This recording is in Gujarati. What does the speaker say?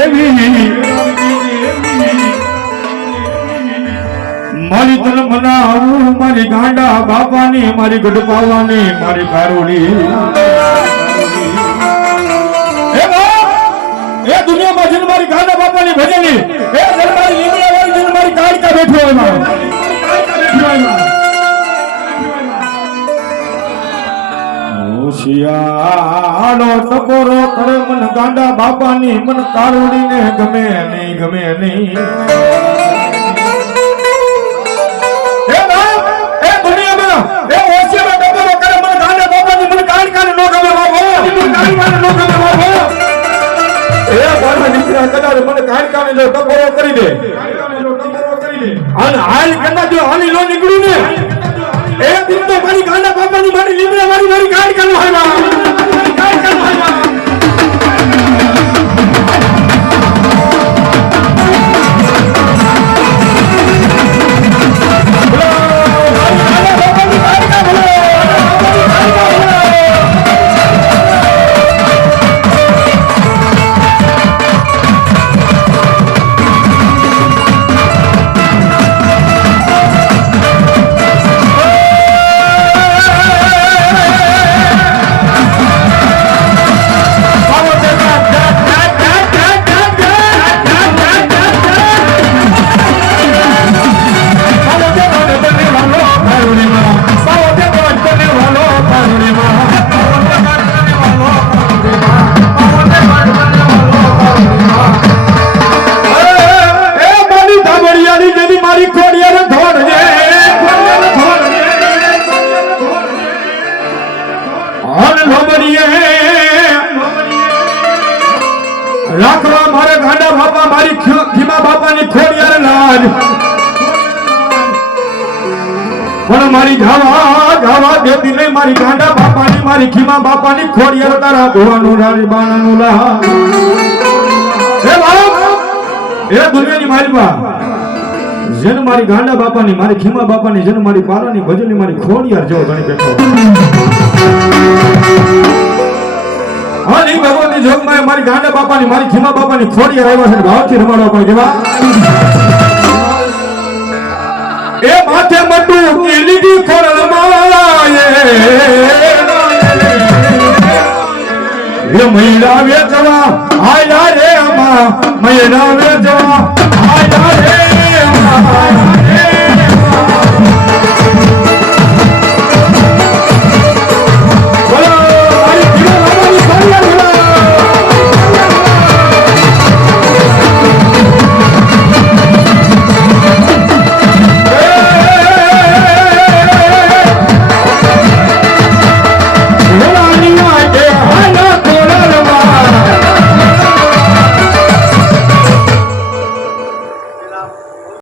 દેવી મારી તન મનાવું મારી ગાંડા બાપાની મારી ગઢપાવાની મારી કારોડી એ દુનિયામાં જેને મારી ગાંડા બાપાની ભજેલી એ દરબારી લીમડા વાળી જેને મારી કાળકા બેઠો એમાં શિયાળો ટકોરો કરે મન ગાંડા બાપાની મન કારોડીને ગમે નહીં ગમે નહીં એ દુનિયામાં એ ઓશિયાળો ટકોરો કરે મન ગાંડા બાપાની મન કાળકાને નો ગમે બાબો મન કાળકાને નો ગમે બાબો એ બાર દીકરા કદાચ મને કાળકાને જો ટકોરો કરી દે અને હાલ કદાચ જો હાલી નો નીકળું ને એ દિન તો મારી ગાંડા બાપાની મારી લીમડા મારી કાળકાનો હાલવા કાળકાનો હાલવા રાખવા મારે ગાંડા બાપા મારી ખીમા બાપાની ખોડિયાર લાજ પણ મારી ગાવા દેતી નહીં મારી ગાંડા બાપાની મારી ખીમા બાપાની ખોડિયાર તારા ભોવાનું રાણી બાણાનું લા એ બાપ એ દુનિયાની મારી બા જેને મારી ગાંડા બાપાની મારી ખીમા બાપાની જેને મારી પારાની ભજનની મારી ખોડિયાર જેવો ગણી બેઠો હાલી ભગવતી જોગમાં મારી ગાંડા બાપાની મારી ખીમા બાપાની ખોડિયાર આવ્યા છે ભાવથી રમાડવા કોઈ દેવા એ માથે મટું કે લીધી ખોરમાયે એ મહિલા વેચવા આયા રે આમાં મહિલા વેચવા આયા રે આમાં